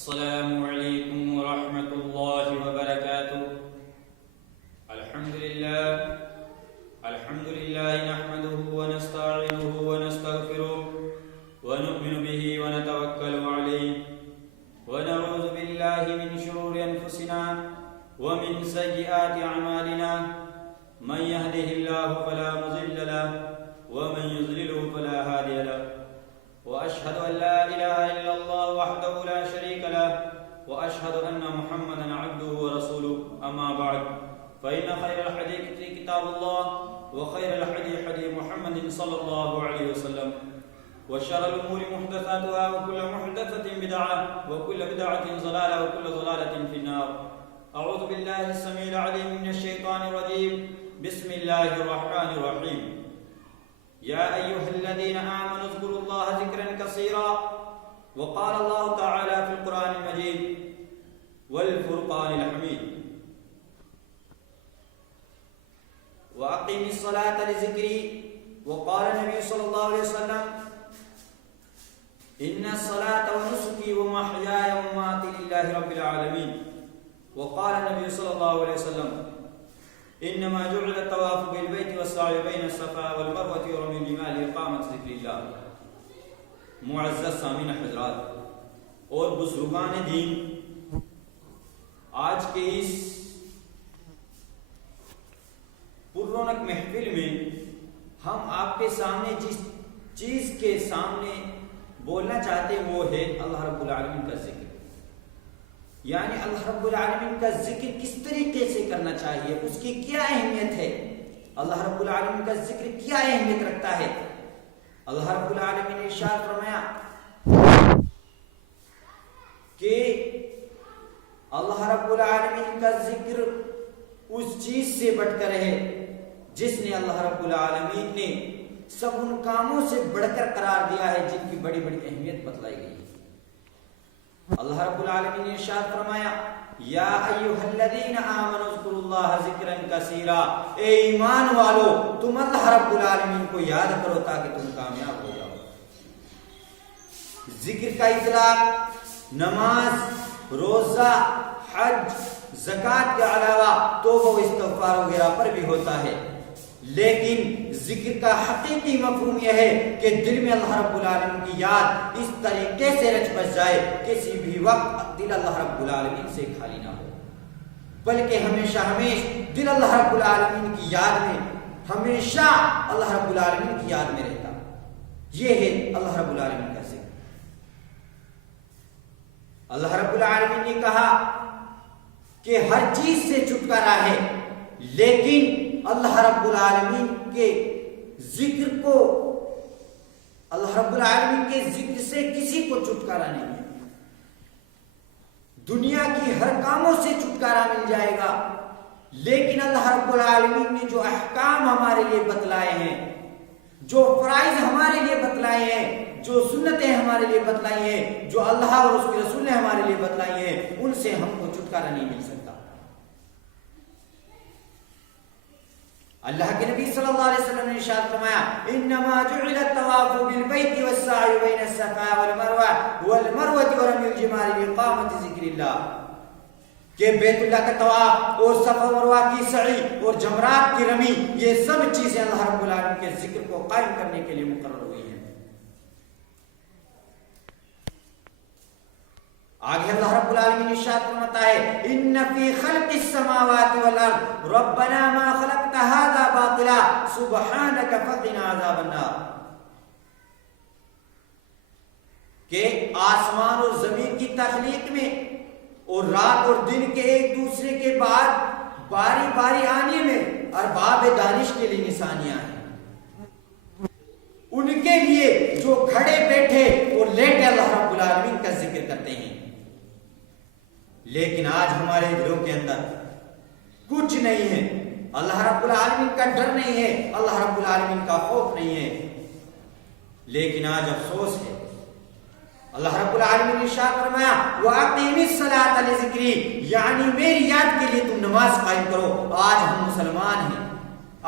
السلام علیکم ورحمۃ اللہ وبرکاتہ۔ الحمد للہ نحمده ونستعینه ونستغفره ونؤمن به ونتوکل علیہ ونعوذ باللہ من شرور انفسنا ومن سیئات اعمالنا من يهده الله فلا مضل له ومن يضلل فلا هادي له وأشهد أن لا إله إلا الله وحده لا شريك له وأشهد أن محمدا عبده ورسوله أما بعد فإن خير الحديث كتاب الله وخير الهدي هدي محمد صلى الله عليه وسلم وشر الأمور محدثاتها وكل محدثة بدعة وكل بدعة ضلالة وكل ضلالة في النار. أعوذ بالله السميع العليم من الشيطان الرجيم. بسم الله الرحمن الرحيم. يا أيها الذين آمنوا اذكروا الله ذكرا كثيرا وقال الله تعالى في القرآن المجيد والفرقان الحميد وأقم الصلاة لذكري وقال النبي صلى الله عليه وسلم إن الصلاة ونسكي ومحياي ومماتي لله رب العالمين وقال النبي صلى الله عليه وسلم انما جعل الطواف بالبيت والسعي بين الصفا والمروه ورمي الجمال اقامت ذکر اللہ. معزز سامعین حضرات اور بزرگان دین، آج کے اس پررونق محفل میں ہم آپ کے سامنے جس چیز کے سامنے بولنا چاہتے ہیں وہ ہے اللہ رب العالمین کا ذکر. یعنی اللہ رب العالمین کا ذکر کس طریقے سے کرنا چاہیے، اس کی کیا اہمیت ہے، اللہ رب العالمین کا ذکر کیا اہمیت رکھتا ہے. اللہ رب العالمین نے ارشاد فرمایا کہ اللہ رب العالمین کا ذکر اس چیز سے بڑھ کر ہے جس نے اللہ رب العالمین نے سب ان کاموں سے بڑھ کر قرار دیا ہے جن کی بڑی بڑی اہمیت بتلائی گئی ہے. اللہ رب العالمین نے ارشاد فرمایا یا ایھا الذین آمنوا اذکروا اللہ ذکرا کثیرا، اے ایمان والو تم اللہ رب العالمین کو یاد کرو تاکہ تم کامیاب ہو جاؤ. ذکر کا اطلاق نماز، روزہ، حج، زکوٰۃ کے علاوہ توبہ و استغفار وغیرہ پر بھی ہوتا ہے، لیکن ذکر کا حقیقی مفہوم یہ ہے کہ دل میں اللہ رب العالمین کی یاد اس طریقے سے رچ بس جائے کسی بھی وقت دل اللہ رب العالمین سے خالی نہ ہو، بلکہ ہمیشہ دل اللہ رب العالمین کی یاد میں، ہمیشہ اللہ رب العالمین کی یاد میں رہتا. یہ ہے اللہ رب العالمین کا ذکر. اللہ رب العالمین نے کہا کہ ہر چیز سے چھٹکارا ہے، لیکن اللہ رب العالمین کے ذکر کو، اللہ رب العالمین کے ذکر سے کسی کو چھٹکارا نہیں ہے. دنیا کی ہر کاموں سے چھٹکارا مل جائے گا، لیکن اللہ رب العالمین نے جو احکام ہمارے لیے بتلائے ہیں، جو فرائض ہمارے لیے بتلائے ہیں، جو سنتیں ہمارے لیے بتلائی ہیں، جو اللہ اور اس کے رسول نے ہمارے لیے بتلائی ہیں، ان سے ہم کو چھٹکارا نہیں مل سکتا. اللہ کے نبی صلی اللہ علیہ وسلم نے ارشاد فرمایا انما جعل الطواف بالبيت والسعي بين الصفا والمروه ورمي الجمار لاقامه ذکر اللہ، کہ بیت اللہ کا طواف اور صفا و مروہ کی سعی اور جمرات کی رمی، یہ سب چیزیں اللہ رب العالمین کے ذکر کو قائم کرنے کے لیے مقرر ہوئی ہیں. آگے اللہ رب العالمین ارشاد فرماتا ہے ان فی خلق السماوات والارض ربنا ما خلقت هذا باطلا سبحانك فقنا عذاب النار، کہ آسمان اور زمین کی تخلیق میں اور رات اور دن کے ایک دوسرے کے بعد باری باری آنے میں ارباب دانش کے لیے نشانیاں ہیں، ان کے لیے جو کھڑے بیٹھے اور لیٹے اللہ رب العالمین کا ذکر کرتے ہیں. لیکن آج ہمارے دلوں کے اندر کچھ نہیں ہے، اللہ رب العالمین کا ڈر نہیں ہے، اللہ رب العالمین کا خوف نہیں ہے. لیکن آج افسوس ہے، اللہ رب العالمین نے ارشاد فرمایا وَأَقِمِ الصَّلَاةَ لِذِكْرِي، یعنی میری یاد کے لیے تم نماز قائم کرو. آج ہم مسلمان ہیں،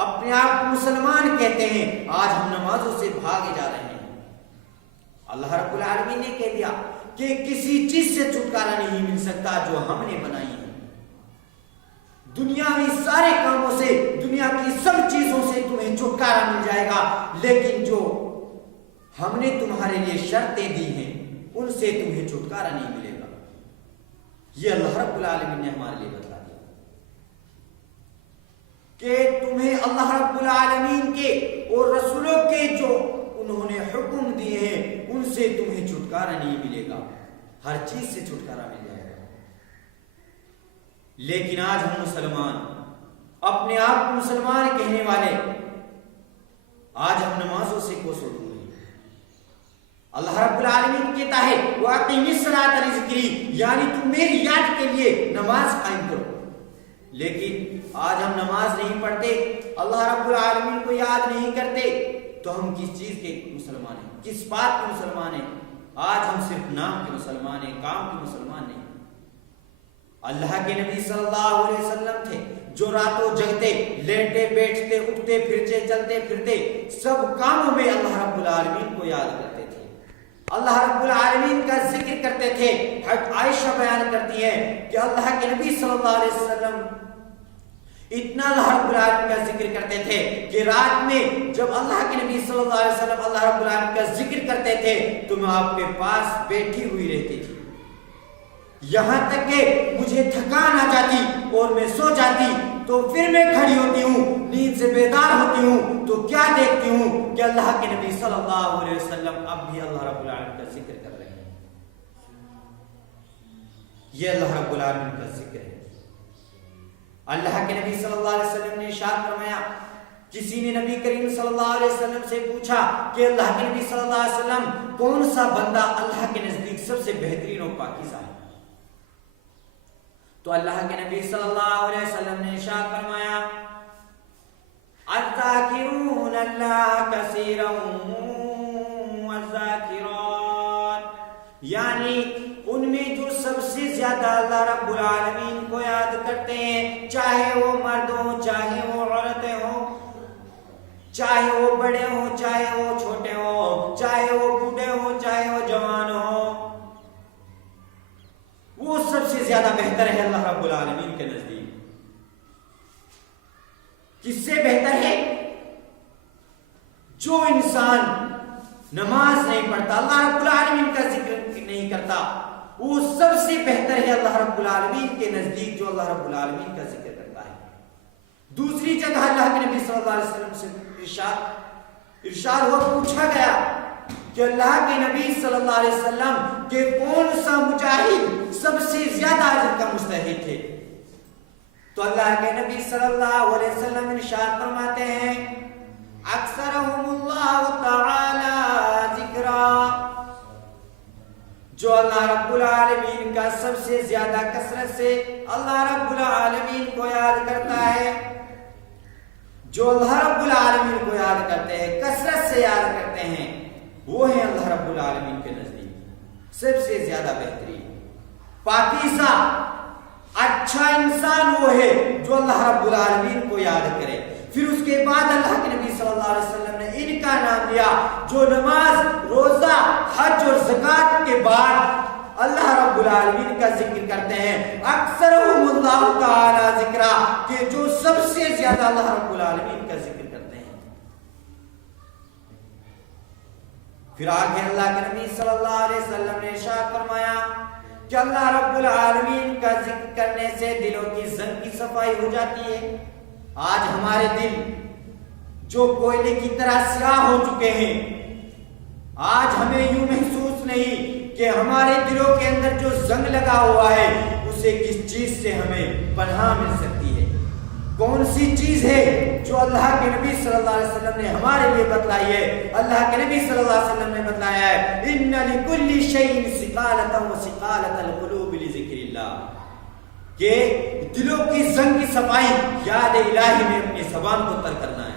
اپنے آپ کو مسلمان کہتے ہیں، آج ہم نمازوں سے بھاگے جا رہے ہیں. اللہ رب العالمین نے کہہ دیا کہ کسی چیز سے چھٹکارا نہیں مل سکتا جو ہم نے بنائی ہے۔ دنیاوی سارے کاموں سے، دنیا کی سب چیزوں سے تمہیں چھٹکارا مل جائے گا، لیکن جو ہم نے تمہارے لیے شرطیں دی ہیں ان سے تمہیں چھٹکارا نہیں ملے گا۔ یہ اللہ رب العالمین نے ہمارے لیے بتا دیا کہ تمہیں اللہ رب العالمین کے اور رسولوں کے جو انہوں نے حکم دیے ہیں ان سے تمہیں چھٹکارا نہیں ملے گا، ہر چیز سے چھٹکارا مل جائے گا۔ لیکن آج ہم مسلمان، اپنے آپ کو مسلمان کہنے والے، آج ہم نمازوں سے کوسوں دور ہیں۔ اللہ رب العالمین کہتا ہے وَأَقِمِ الصَّلَاةَ لِذِكْرِي، یعنی تم میری یاد کے لیے نماز قائم کرو۔ لیکن آج ہم نماز نہیں پڑھتے، اللہ رب العالمین کو یاد نہیں کرتے، تو ہم کس چیز کے مسلمان ہیں؟ کس بات کے مسلمان ہیں؟ آج ہم صرف نام کے مسلمان ہیں، کام کے مسلمان نہیں۔ اللہ کے نبی صلی اللہ علیہ وسلم تھے جو راتوں جگتے، لیٹے بیٹھتے، اٹھتے پھرتے، چلتے پھرتے، سب کاموں میں اللہ رب العالمین کو یاد کرتے تھے، اللہ رب العالمین کا ذکر کرتے تھے۔ حضرت عائشہ بیان کرتی ہے کہ اللہ کے نبی صلی اللہ علیہ وسلم اتنا اللہ رب العالمین کا ذکر کرتے تھے کہ رات میں جب اللہ کے نبی صلی اللہ علیہ وسلم اللہ رب العالمین کا ذکر کرتے تھے تو میں آپ کے پاس بیٹھی ہوئی رہتی تھی، یہاں تک کہ مجھے تھکان آ جاتی اور میں سو جاتی، تو پھر میں کھڑی ہوتی ہوں، نیند سے بیدار ہوتی ہوں تو کیا دیکھتی ہوں کہ اللہ کے نبی صلی اللہ علیہ وسلم اب بھی اللہ رب العالمین کا ذکر کر رہے ہیں۔ یہ اللہ رب العالمین کا ذکر ہے۔ اللہ کے نبی صلی اللہ علیہ وسلم نے ارشاد فرمایا، کسی نے نبی کریم صلی اللہ علیہ وسلم سے پوچھا کہ اللہ کے نبی صلی اللہ علیہ وسلم کون سا بندہ اللہ کے نزدیک سب سے بہترین اور پاکیزہ ہے؟ تو اللہ کے نبی صلی اللہ علیہ وسلم نے ارشاد فرمایا الذاکرون اللہ کثیرا والذاکرات، یعنی ان میں جو سب سے زیادہ اللہ رب العالمین کو یاد کرتے ہیں، چاہے وہ مرد ہوں، چاہے وہ عورتیں ہوں، چاہے وہ بڑے ہوں، چاہے وہ چھوٹے ہوں، چاہے وہ بوڑھے ہوں، چاہے وہ جوان ہوں، وہ سب سے زیادہ بہتر ہے اللہ رب العالمین کے نزدیک۔ کس سے بہتر ہے؟ جو انسان نماز نہیں پڑھتا، اللہ رب العالمین کا ذکر نہیں کرتا، وہ سب سے بہتر ہے اللہ رب العالمین کے نزدیک جو اللہ رب العالمین کا ذکر کرتا ہے۔ دوسری جگہ اللہ کے نبی صلی اللہ علیہ وسلم سے ارشاد ہوا، پوچھا گیا کہ اللہ کے نبی صلی اللہ علیہ وسلم کہ کون سا مجاہد سب سے زیادہ اجر کا مستحق ہے؟ تو اللہ کے نبی صلی اللہ علیہ وسلم ارشاد فرماتے ہیں اکثرهم اللہ تعالی ذکرا، جو اللہ رب العالمین کا سب سے زیادہ کثرت سے اللہ رب العالمین کو یاد کرتا ہے، جو اللہ رب العالمین کو یاد کرتے ہیں، کثرت سے یاد کرتے ہیں، وہ ہے اللہ رب العالمین کے نزدیک سب سے زیادہ بہترین پاکیزہ اچھا انسان وہ ہے جو اللہ رب العالمین کو یاد کرے۔ پھر اس کے بعد اللہ کے نبی صلی اللہ علیہ وسلم نے ان کا نام لیا جو نماز، روزہ، حج اور زکوٰۃ کے بعد اللہ رب العالمین کا ذکر کرتے ہیں، اکثرهم اللہ تعالی ذکرا، کہ جو سب سے زیادہ اللہ رب العالمین کا ذکر کرتے ہیں۔ پھر آگے اللہ کے نبی صلی اللہ علیہ وسلم نے ارشاد فرمایا کہ اللہ رب العالمین کا ذکر کرنے سے دلوں کی زنگ کی صفائی ہو جاتی ہے۔ آج ہمارے دل جو کوئلے کی طرح سیاہ ہو چکے ہیں، آج ہمیں یوں محسوس نہیں کہ ہمارے دلوں کے اندر جو زنگ لگا ہوا ہے اسے کس چیز سے ہمیں پناہ مل سکتی ہے، کون سی چیز ہے جو اللہ کے نبی صلی اللہ علیہ وسلم نے ہمارے لیے بتلائی ہے۔ اللہ کے نبی صلی اللہ علیہ وسلم نے بتلایا ہے ان لکل شیء ثقالۃ وثقالۃ القلوب لذکر اللہ، کہ دلوں کی زنگ کی صفائی یاد الہی میں اپنی زبان کو تر کرنا ہے،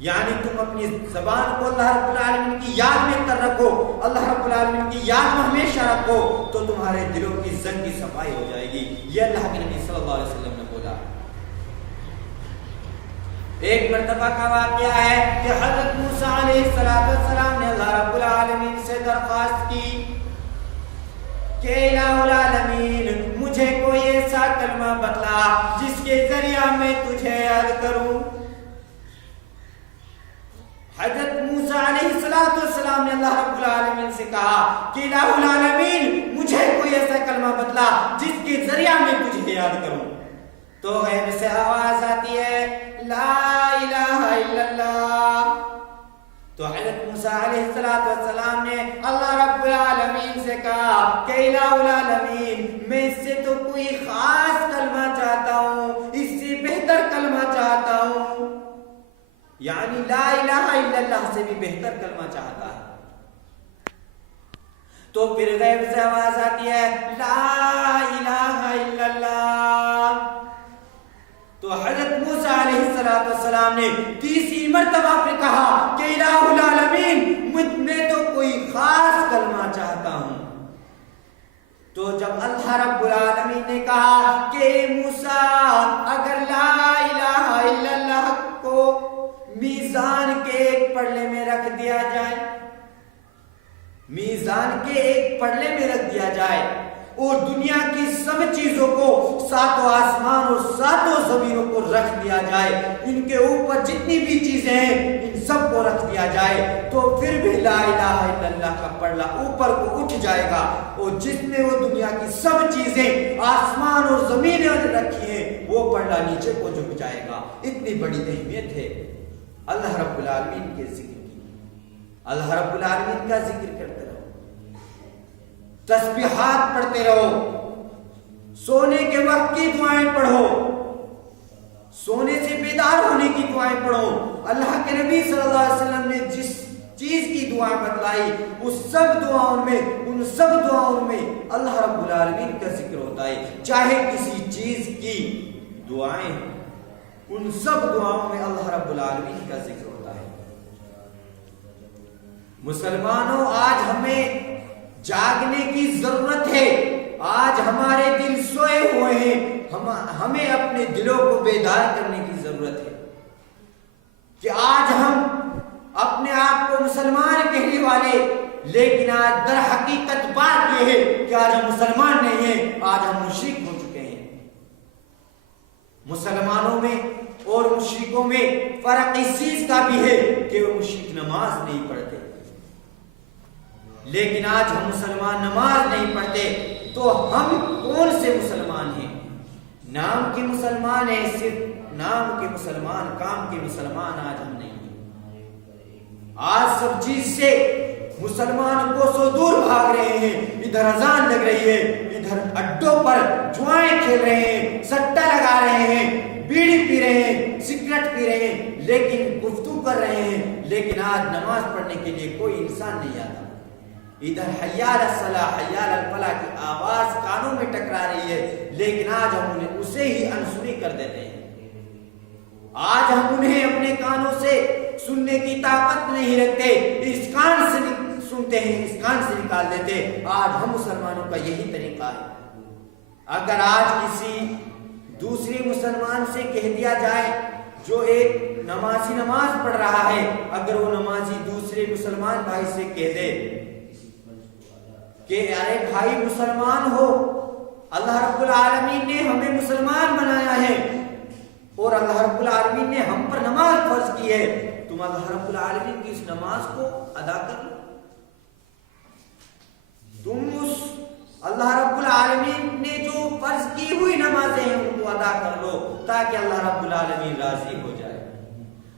یعنی تم اپنی زبان کو اللہ رب العالمین کی یاد میں تر رکھو، اللہ رب العالمین کی یاد میں ہمیشہ رکھو، تو تمہارے دلوں کی زنگ کی صفائی ہو جائے گی۔ یہ اللہ کے نبی صلی اللہ علیہ وسلم نے بولا۔ ایک مرتبہ کا واقعہ ہے کہ حضرت موسیٰ علیہ السلام نے اللہ رب العالمین سے درخواست کی کہ الہ العالمین مجھے کوئی ایسا کلمہ بتلا جس کے ذریعہ میں تجھے یاد کروں۔ حضرت موسیٰ علیہ السلام نے اللہ رب العالمین سے کہا کہ الہ العالمین مجھے کوئی ایسا کلمہ بتلا جس کے ذریعہ میں تجھے یاد کروں۔ تو غیب سے آواز آتی ہے لا الہ الا اللہ۔ تو حضرت موسیٰ علیہ السلام نے اللہ رب العالمین سے کہا کہ الہ العالمین میں اس سے تو کوئی خاص کلمہ چاہتا ہوں، اس سے بہتر کلمہ چاہتا ہوں، یعنی لا الہ الا اللہ سے بھی بہتر کلمہ چاہتا ہے۔ تو پھر غیب سے آواز آتی ہے لا الہ الا اللہ۔ تو حضرت موسیٰ علیہ السلام نے تیسری مرتبہ پہ کہا کہ الہ العالمین میں تو کوئی خاص کلمہ چاہتا ہوں۔ تو جب اللہ رب العالمین نے کہا کہ موسیٰ اگر لا الہ الا اللہ کو میزان کے ایک پلڑے میں رکھ دیا جائے، میزان کے ایک پلڑے میں رکھ دیا جائے اور دنیا کی سب چیزوں کو، ساتوں آسمان اور ساتوں زمینوں کو رکھ دیا جائے، ان کے اوپر جتنی بھی چیزیں ہیں ان سب کو رکھ دیا جائے، تو پھر بھی لا الہ الا اللہ کا پلڑا اوپر کو اٹھ جائے گا، اور جس میں وہ دنیا کی سب چیزیں آسمان اور زمینیں رکھی ہیں وہ پلڑا نیچے کو جھک جائے گا۔ اتنی بڑی اہمیت ہے اللہ رب العالمین کے ذکر کی۔ اللہ رب العالمین کا ذکر کرتے رہو، تسبیحات پڑھتے رہو، سونے کے وقت کی دعائیں پڑھو، سونے سے بیدار ہونے کی دعائیں پڑھو۔ اللہ کے نبی صلی اللہ علیہ وسلم نے جس چیز کی دعائیں بتلائی ان سب دعاؤں میں اللہ رب العالمین کا ذکر ہوتا ہے، چاہے کسی چیز کی دعائیں، ان سب دعاؤں میں اللہ رب العالمین کا ذکر ہوتا ہے۔ مسلمانوں، آج ہمیں جاگنے کی ضرورت ہے، آج ہمارے دل سوئے ہوئے ہیں، ہمیں اپنے دلوں کو بیدار کرنے کی ضرورت ہے کہ آج ہم اپنے آپ کو مسلمان کہنے والے، لیکن آج در حقیقت بات یہ ہے کہ آج ہم مسلمان نہیں ہیں، آج ہم مشرک ہو چکے ہیں۔ مسلمانوں میں اور مشرکوں میں فرق اس چیز کا بھی ہے کہ وہ مشرک نماز نہیں پڑھتے، لیکن آج ہم مسلمان نماز نہیں پڑھتے، تو ہم کون سے مسلمان ہیں؟ نام کے مسلمان ہیں، صرف نام کے مسلمان، کام کے مسلمان آج ہم نہیں ہیں۔ آج سب چیز سے مسلمان کو سو دور بھاگ رہے ہیں، ادھر اذان لگ رہی ہے، ادھر اڈوں پر جوائیں کھیل رہے ہیں، سٹا لگا رہے ہیں، بیڑی پی رہے ہیں، سگریٹ پی رہے ہیں، لیکن گفتگو کر رہے ہیں، لیکن آج نماز پڑھنے کے لیے کوئی انسان نہیں آتا۔ ادھر حی علی الصلاۃ حی علی الفلاح کی آواز کانوں میں ٹکرا رہی ہے، لیکن آج ہم انہیں اسے ہی انسنی کر دیتے ہیں۔ آج ہم انہیں اپنے کانوں سے سننے کی طاقت نہیں رکھتے، اس کان سے سنتے ہیں، اس کان سے نکال دیتے۔ آج ہم مسلمانوں کا یہی طریقہ ہے۔ اگر آج کسی دوسرے مسلمان سے کہہ دیا جائے جو ایک نمازی نماز پڑھ رہا ہے، اگر وہ نمازی دوسرے مسلمان بھائی سے کہہ دے کہ ارے بھائی مسلمان ہو، اللہ رب العالمین نے ہمیں مسلمان بنایا ہے اور اللہ رب العالمین نے ہم پر نماز فرض کی ہے، تم اللہ رب العالمین کی اس نماز کو ادا کر لو، تم اس اللہ رب العالمین نے جو فرض کی ہوئی نمازیں ہیں ان کو ادا کر لو، تاکہ اللہ رب العالمین راضی ہو جائے،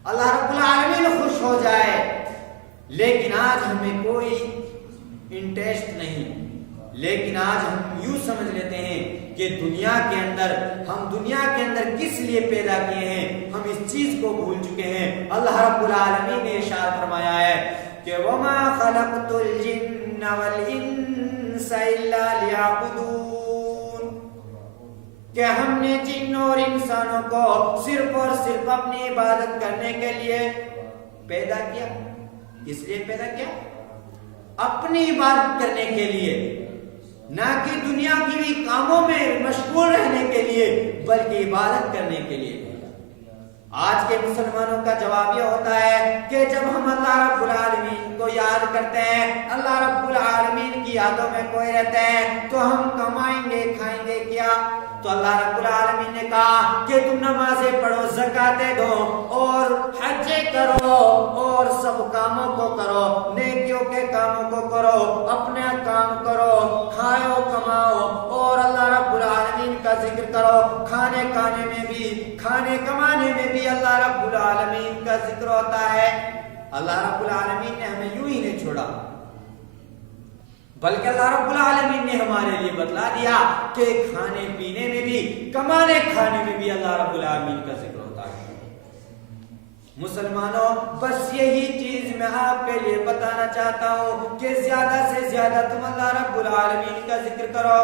اللہ رب العالمین خوش ہو جائے۔ لیکن آج ہمیں کوئی انٹرسٹ نہیں، لیکن آج ہم یوں سمجھ لیتے ہیں کہ دنیا کے اندر کس لیے پیدا کیے ہیں، ہم اس چیز کو بھول چکے ہیں۔ اللہ رب العالمین نے ارشاد فرمایا ہے کہ وما خلقت الجن والانس الا ليعبدون، کہ ہم نے جن اور انسانوں کو صرف اور صرف اپنی عبادت کرنے کے لیے پیدا کیا۔ اس لیے پیدا کیا؟ اپنی عبادت کرنے کے لیے، نہ کہ دنیا کی بھی کاموں میں مشغول رہنے کے لیے، بلکہ عبادت کرنے کے لیے۔ آج کے مسلمانوں کا جواب یہ ہوتا ہے کہ جب ہم اللہ رب العالمین کو یاد کرتے ہیں، اللہ رب العالمین کی یادوں میں کوئی رہتے ہیں، تو ہم کمائیں گے کھائیں گے کیا؟ تو اللہ رب العالمین نے کہا کہ تم نمازیں پڑھو، زکاتیں دو اور حج کرو اور سب کاموں کو کرو، نیکیوں کے کاموں کو کرو، اپنا کام کرو، کھاؤ کماؤ اور اللہ رب العالمین کا ذکر کرو۔ کھانے کھانے میں بھی، کھانے کمانے میں بھی اللہ رب العالمین کا ذکر ہوتا ہے۔ اللہ رب العالمین نے ہمیں یوں ہی نہیں چھوڑا، بلکہ اللہ رب العالمین نے ہمارے لیے بتلا دیا کہ کھانے پینے میں بھی، کمانے کھانے میں بھی اللہ رب العالمین کا ذکر ہوتا ہے۔ مسلمانوں، بس یہی چیز میں آپ کے لیے بتانا چاہتا ہوں کہ زیادہ سے زیادہ تم اللہ رب العالمین کا ذکر کرو۔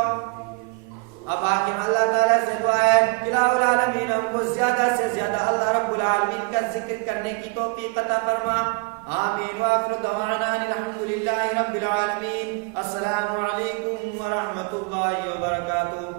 اب آخر اللہ تعالیٰ سے دعا ہے کہ الہ العالمین ہم کو زیادہ سے زیادہ اللہ رب العالمین کا ذکر کرنے کی توفیق عطا فرما۔ آمین وآخر دعوانا الحمدللہ رب العالمین۔ السلام علیکم ورحمۃ اللہ وبرکاتہ۔